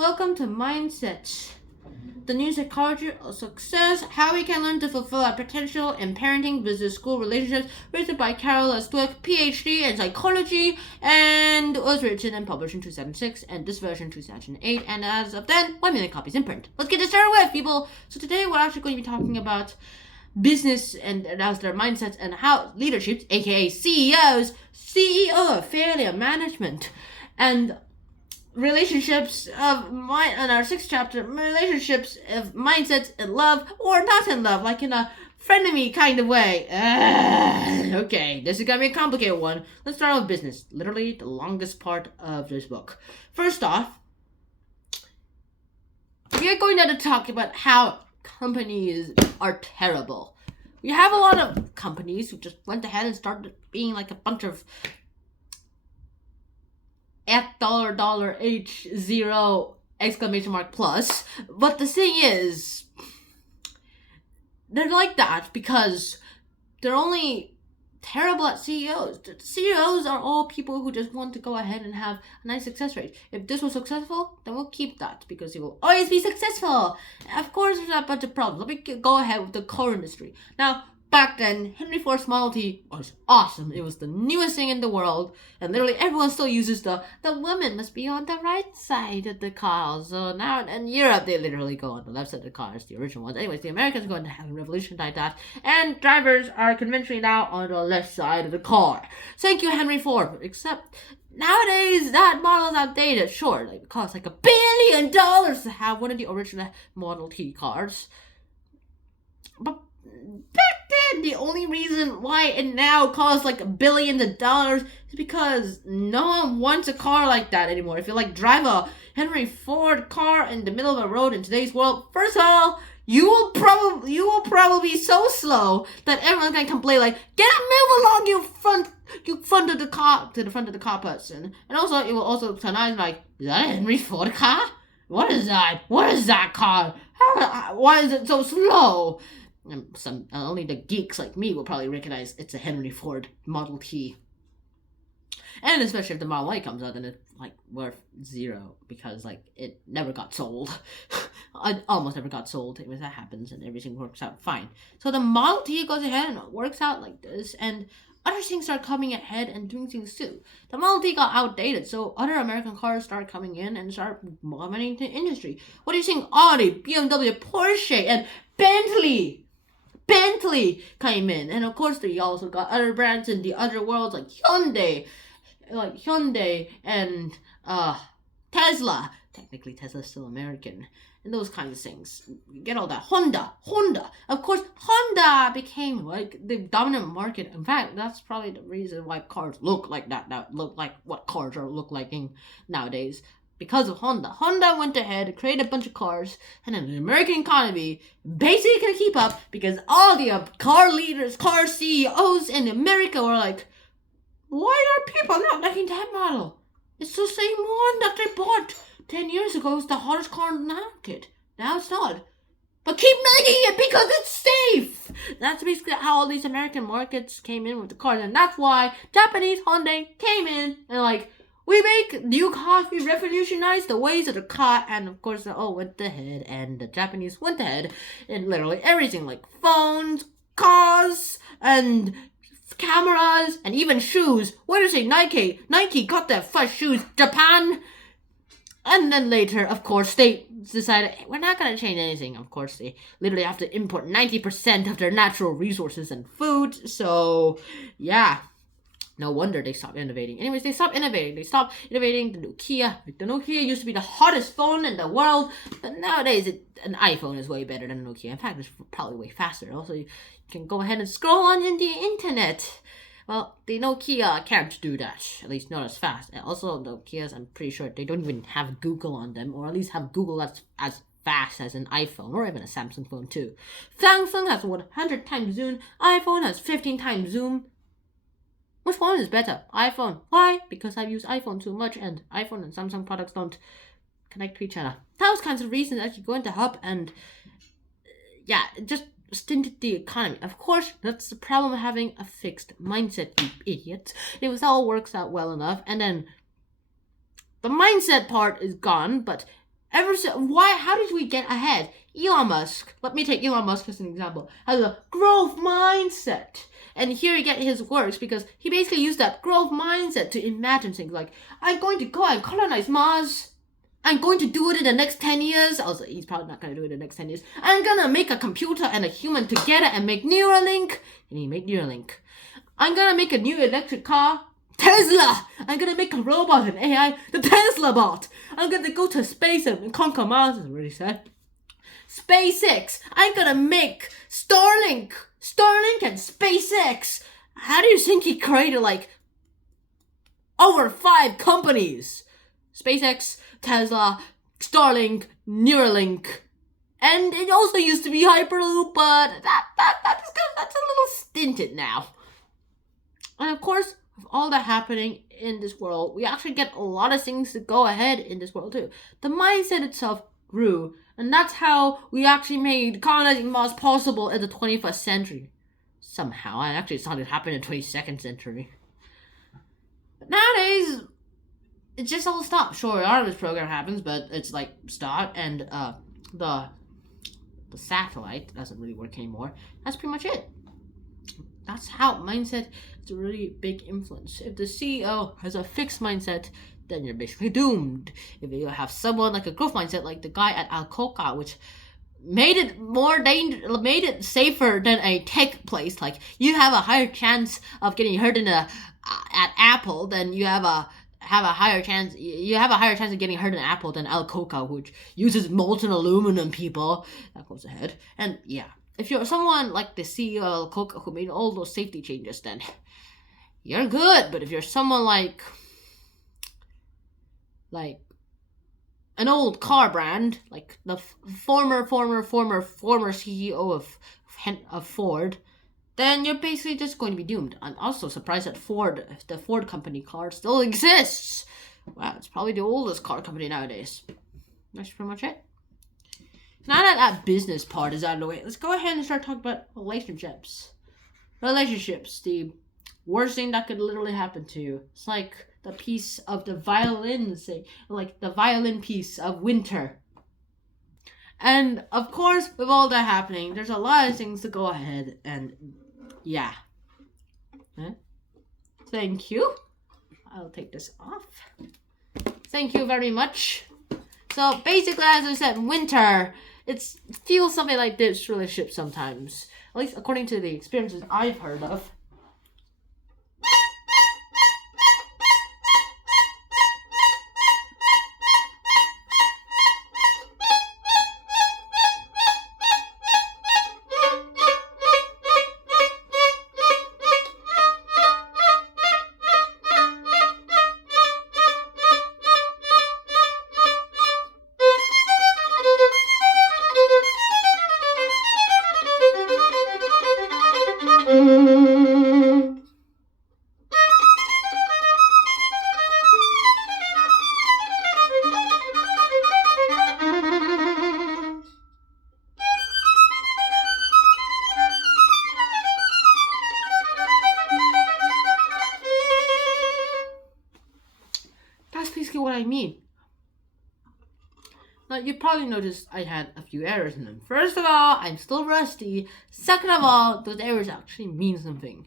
Welcome to Mindset, the new psychology of success, how we can learn to fulfill our potential in parenting, business, school, relationships, written by Carol DWECK, PhD in psychology, and was written and published in 2006, and this version 2008, and as of then, 1 million copies in print. Let's get this started with, people! So today we're actually going to be talking about business and as their mindsets and how leadership, aka CEO of failure management, and relationships of mind in our sixth chapter, relationships of mindsets in love or not in love, like in a frenemy kind of way. Okay, this is gonna be a complicated one. Let's start with business, literally the longest part of this book. First off, we are going to talk about how companies are terrible. We have a lot of companies who just went ahead and started being like a bunch of $H0 exclamation mark plus. But the thing is, they're like that because they're only terrible at CEOs. The CEOs are all people who just want to go ahead and have a nice success rate. If this was successful, then we'll keep that because it will always be successful. Of course, there's a bunch of problems. Let me go ahead with the car industry. Now, back then, Henry Ford's Model T was awesome. It was the newest thing in the world, and literally everyone still uses the woman must be on the right side of the car. So now in Europe, they literally go on the left side of the car as the original ones. Anyways, the Americans are going to have a revolution like that, and drivers are conventionally now on the left side of the car. Thank you, Henry Ford. Except nowadays, that model is outdated. Sure, it costs like $1 billion to have one of the original Model T cars. But back then, the only reason why it now costs like $1 billion is because no one wants a car like that anymore. If you drive a Henry Ford car in the middle of a road in today's world, first of all, you will probably be so slow that everyone's gonna complain like, get up, move along, you front of the car to the front of the car person. And also, it will also turn on like, is that a Henry Ford car? What is that? What is that car? Why is it so slow? And only the geeks like me will probably recognize it's a Henry Ford Model T. And especially if the Model Y comes out and it's worth zero because it never got sold. It almost never got sold. If that happens and everything works out fine. So the Model T goes ahead and it works out like this, and other things start coming ahead and doing things too. The Model T got outdated, so other American cars start coming in and start dominating the industry. What do you think? Audi, BMW, Porsche, and Bentley came in, and of course they also got other brands in the other worlds like Hyundai and Tesla. Technically, Tesla's still American, and those kinds of things. You get all that. Honda. Of course, Honda became the dominant market. In fact, that's probably the reason why cars look like that now. Look like what cars look like nowadays. Because of Honda. Honda went ahead and created a bunch of cars, and then the American economy basically couldn't keep up because all the car leaders, car CEOs in America were like, why are people not liking that model? It's the same one that they bought 10 years ago. It's the hottest car in the market. Now it's not. But keep making it because it's safe. That's basically how all these American markets came in with the cars, and that's why Japanese Hyundai came in and we make new cars, we revolutionize the ways of the car, and of course they all went ahead, and the Japanese went ahead in literally everything, like phones, cars, and cameras, and even shoes. What do you say, Nike? Nike got their first shoes, Japan. And then later, of course, they decided, we're not going to change anything. Of course, they literally have to import 90% of their natural resources and food, so yeah. No wonder they stopped innovating. Anyways, they stopped innovating. They stopped innovating the Nokia. The Nokia used to be the hottest phone in the world, but nowadays an iPhone is way better than a Nokia. In fact, it's probably way faster. Also, you can go ahead and scroll on in the internet. Well, the Nokia can't do that, at least not as fast. And also, the Nokias, I'm pretty sure they don't even have Google on them, or at least have Google that's as fast as an iPhone, or even a Samsung phone too. Samsung has 100 times zoom. iPhone has 15 times zoom. Which one is better? iPhone. Why? Because I've used iPhone too much, and iPhone and Samsung products don't connect to each other. Those kinds of reasons actually go into help, and it just stinted the economy. Of course, that's the problem of having a fixed mindset, you idiot. It all works out well enough, and then the mindset part is gone, but How did we get ahead? Elon Musk, let me take Elon Musk as an example, has a growth mindset. And here you get his works because he basically used that growth mindset to imagine things like, I'm going to go and colonize Mars. I'm going to do it in the next 10 years. Also, he's probably not going to do it in the next 10 years. I'm going to make a computer and a human together and make Neuralink. And he made Neuralink. I'm going to make a new electric car. Tesla! I'm going to make a robot and AI. The Tesla bot. I'm going to go to space and conquer Mars, as I already said. SpaceX. I'm going to make Starlink and SpaceX. How do you think he created over 5 companies? SpaceX, Tesla, Starlink, Neuralink, and it also used to be Hyperloop, but that's a little stinted now. And of course, with all that happening in this world, we actually get a lot of things to go ahead in this world too. The mindset itself grew, and that's how we actually made colonizing Mars possible in the 21st century. Somehow, and actually it's not happened in the 22nd century. But nowadays, it just all stopped. Sure, the Artemis program happens, but it's stopped, and the satellite doesn't really work anymore. That's pretty much it. That's how mindset is a really big influence. If the CEO has a fixed mindset, then you're basically doomed. If you have someone like a growth mindset, like the guy at Alcoca, which made it safer than a tech place. Like, you have a higher chance of getting hurt at Apple than you have a higher chance of getting hurt in Apple than Alcoca, which uses molten aluminum, people. That goes ahead. And yeah, if you're someone like the CEO of Alcoca who made all those safety changes, then you're good. But if you're someone like an old car brand, like the former CEO of Ford, then you're basically just going to be doomed. I'm also surprised that the Ford company car still exists. Wow, it's probably the oldest car company nowadays. That's pretty much it. Now that business part is out of the way, let's go ahead and start talking about relationships. Relationships, the worst thing that could literally happen to you. It's like the piece of the violin, like the violin piece of Winter. And of course, with all that happening, there's a lot of things to go ahead and yeah. Thank you. I'll take this off. Thank you very much. So basically, as I said, Winter, it feels something like this relationship sometimes. At least according to the experiences I've heard of. What I mean. Now, you probably noticed I had a few errors in them. First of all, I'm still rusty. Second of all, those errors actually mean something.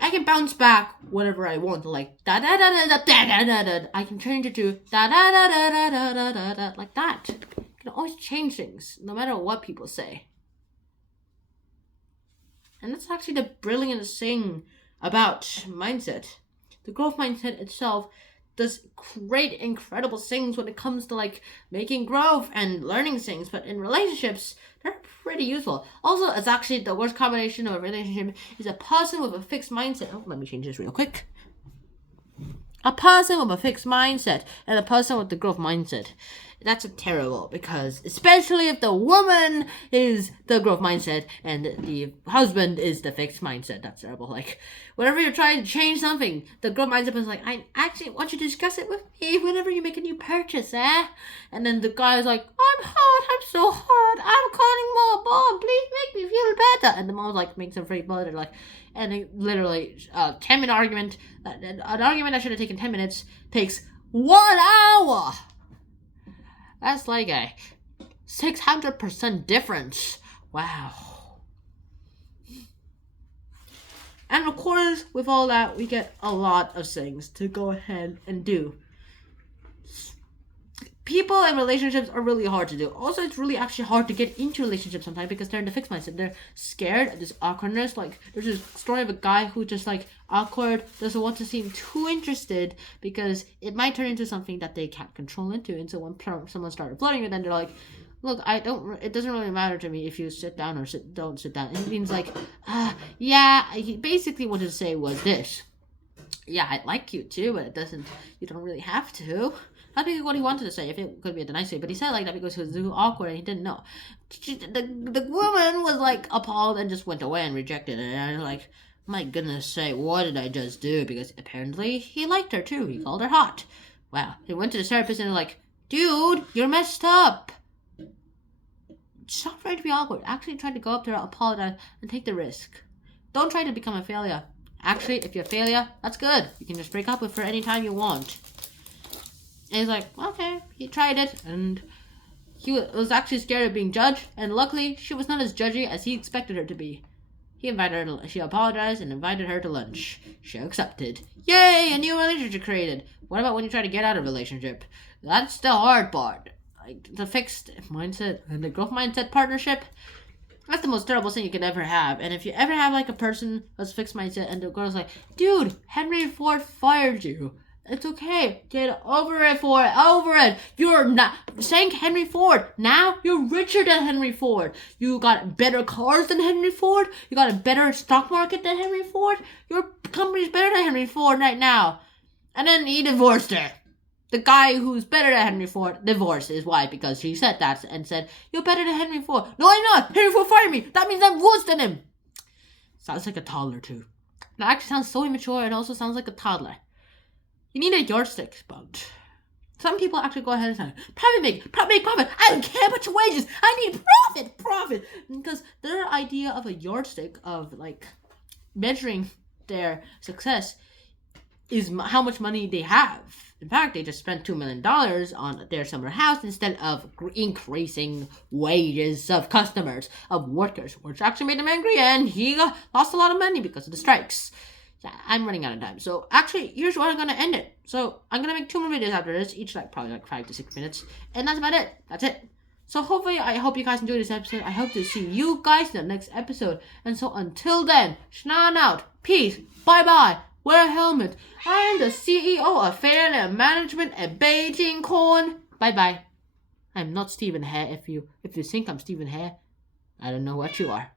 I can bounce back whatever I want, like da da da da da da da da. I can change it to da da da da da da da da da, like that. You can always change things, no matter what people say. And that's actually the brilliant thing about mindset. The growth mindset itself does great, incredible things when it comes to making growth and learning things, but in relationships, they're pretty useful. Also, it's actually the worst combination of a relationship is a person with a fixed mindset. Oh, let me change this real quick. A person with a fixed mindset and a person with the growth mindset. That's terrible, because especially if the woman is the growth mindset and the husband is the fixed mindset, that's terrible. Whenever you're trying to change something, the growth mindset is like, I actually want you to discuss it with me whenever you make a new purchase, eh? And then the guy is like, I'm so hot, I'm calling Mom, Mom, please make me feel better. And the mom makes him feel better, and it literally, 10-minute argument, an argument that should have taken 10 minutes takes 1 hour. That's like a 600% difference. Wow. And of course, with all that, we get a lot of things to go ahead and do. People in relationships are really hard to do. Also, it's really actually hard to get into relationships sometimes because they're in the fixed mindset. They're scared of this awkwardness. Like, there's this story of a guy who just like awkward, doesn't want to seem too interested because it might turn into something that they can't control into. And so when someone started flirting with them, they're like, look, it doesn't really matter to me if you sit down or don't sit down. And he means like, yeah, he basically wanted to say was this. Yeah, I like you too, but you don't really have to. I think what he wanted to say, if it could be a nice way, but he said like that because he was too awkward and he didn't know. The woman was like appalled and just went away and rejected it. And I was like, my goodness sake, what did I just do? Because apparently he liked her too. He called her hot. Wow. He went to the therapist and was like, dude, you're messed up. Stop trying to be awkward. Actually try to go up to her, apologize, and take the risk. Don't try to become a failure. Actually, if you're a failure, that's good. You can just break up with her anytime you want. And he's like, okay, he tried it, and he was actually scared of being judged, and luckily, she was not as judgy as he expected her to be. She apologized and invited her to lunch. She accepted. Yay, a new relationship created. What about when you try to get out of a relationship? That's the hard part. Like, the fixed mindset and the growth mindset partnership, that's the most terrible thing you could ever have. And if you ever have, like, a person that's fixed mindset and the girl's like, dude, Henry Ford fired you. It's okay. Get over it. You're not saying Henry Ford. Now you're richer than Henry Ford. You got better cars than Henry Ford. You got a better stock market than Henry Ford. Your company's better than Henry Ford right now. And then he divorced her. The guy who's better than Henry Ford divorced his wife because she said that and said, you're better than Henry Ford. No, I'm not. Henry Ford fired me. That means I'm worse than him. Sounds like a toddler too. That actually sounds so immature and also sounds like a toddler. You need a yardstick, but some people actually go ahead and say, make profit. I don't care about your wages. I need profit. Because their idea of a yardstick of like measuring their success is how much money they have. In fact, they just spent $2 million on their summer house instead of increasing wages of customers, of workers, which actually made him angry, and he lost a lot of money because of the strikes. Yeah, I'm running out of time. So actually, here's where I'm going to end it. So I'm going to make 2 more videos after this, each probably 5 to 6 minutes. And that's about it. That's it. So hopefully, I hope you guys enjoyed this episode. I hope to see you guys in the next episode. And so until then, Schnan out. Peace. Bye-bye. Wear a helmet. I am the CEO of Fairland Management at Beijing Corn. Bye-bye. I'm not Stephen Hare. If you think I'm Stephen Hare, I don't know what you are.